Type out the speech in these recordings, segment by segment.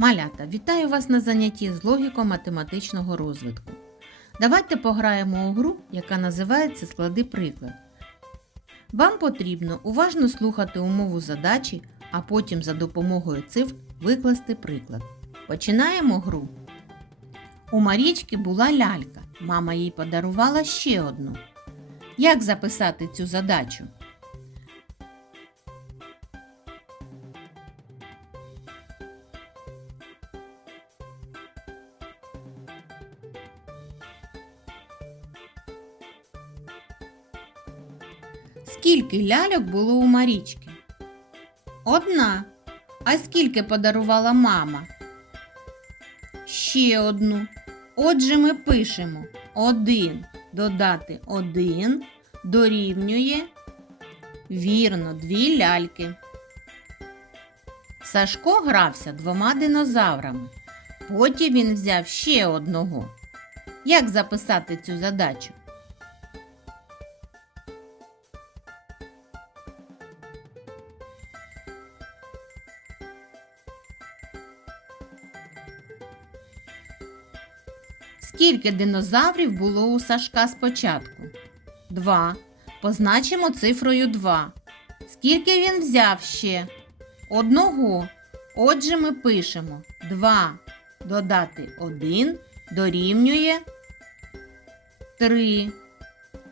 Малята, вітаю вас на занятті з логіко-математичного розвитку. Давайте пограємо у гру, яка називається Склади приклад. Вам потрібно уважно слухати умову задачі, а потім за допомогою цифр викласти приклад. Починаємо гру. У Марічки була лялька. Мама їй подарувала ще одну. Як записати цю задачу? Скільки ляльок було у Марічки? Одна. А скільки подарувала мама? Ще одну. Отже, ми пишемо один додати один дорівнює вірно дві ляльки. Сашко грався двома динозаврами. Потім він взяв ще одного. Як записати цю задачу? Скільки динозаврів було у Сашка спочатку? Два. Позначимо цифрою 2. Скільки він взяв ще? Одного. Отже, ми пишемо 2 додати 1 дорівнює 3.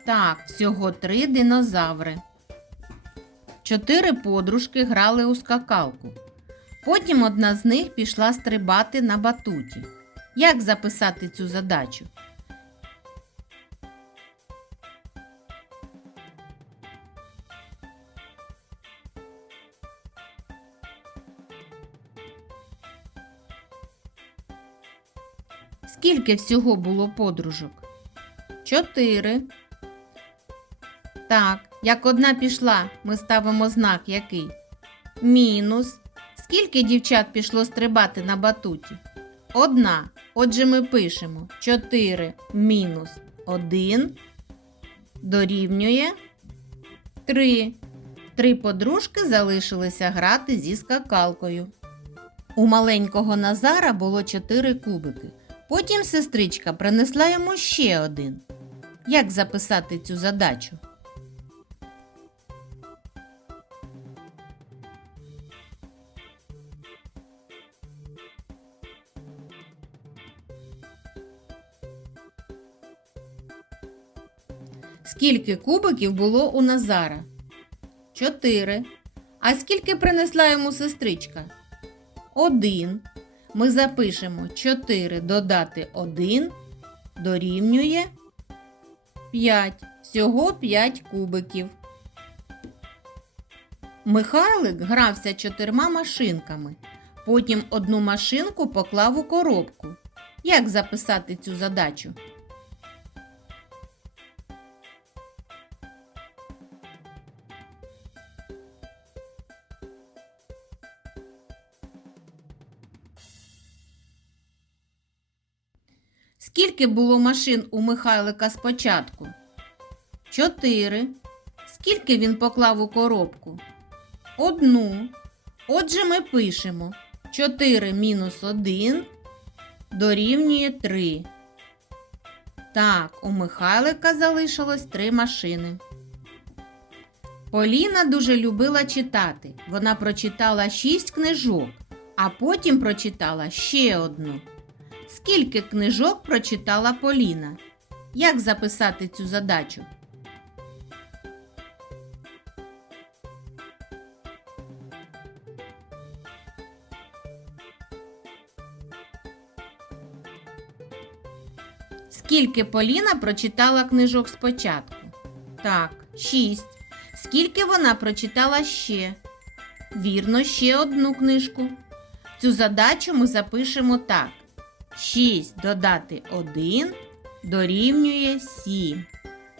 Так, всього три динозаври. Чотири подружки грали у скакалку. Потім одна з них пішла стрибати на батуті. Як записати цю задачу? Скільки всього було подружок? Чотири. Так, як одна пішла, ми ставимо знак який? Мінус. Скільки дівчат пішло стрибати на батуті? Одна. Отже, ми пишемо 4 мінус 1 дорівнює 3. Три подружки залишилися грати зі скакалкою. У маленького Назара було 4 кубики. Потім сестричка принесла йому ще один. Як записати цю задачу? Скільки кубиків було у Назара? Чотири. А скільки принесла йому сестричка? Один. Ми запишемо 4 додати 1 дорівнює 5. Всього 5 кубиків. Михайлик грався чотирма машинками. Потім одну машинку поклав у коробку. Як записати цю задачу? Скільки було машин у Михайлика спочатку? Чотири. Скільки він поклав у коробку? Одну. Отже, ми пишемо 4 мінус 1 дорівнює 3. Так, у Михайлика залишилось три машини. Поліна дуже любила читати. Вона прочитала шість книжок, а потім прочитала ще одну. Скільки книжок прочитала Поліна? Як записати цю задачу? Скільки Поліна прочитала книжок спочатку? Так, шість. Скільки вона прочитала ще? Вірно, ще одну книжку. Цю задачу ми запишемо так. 6 додати 1 дорівнює 7.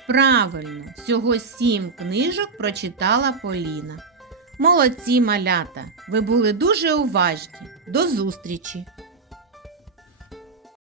Правильно, всього 7 книжок прочитала Поліна. Молодці малята! Ви були дуже уважні. До зустрічі!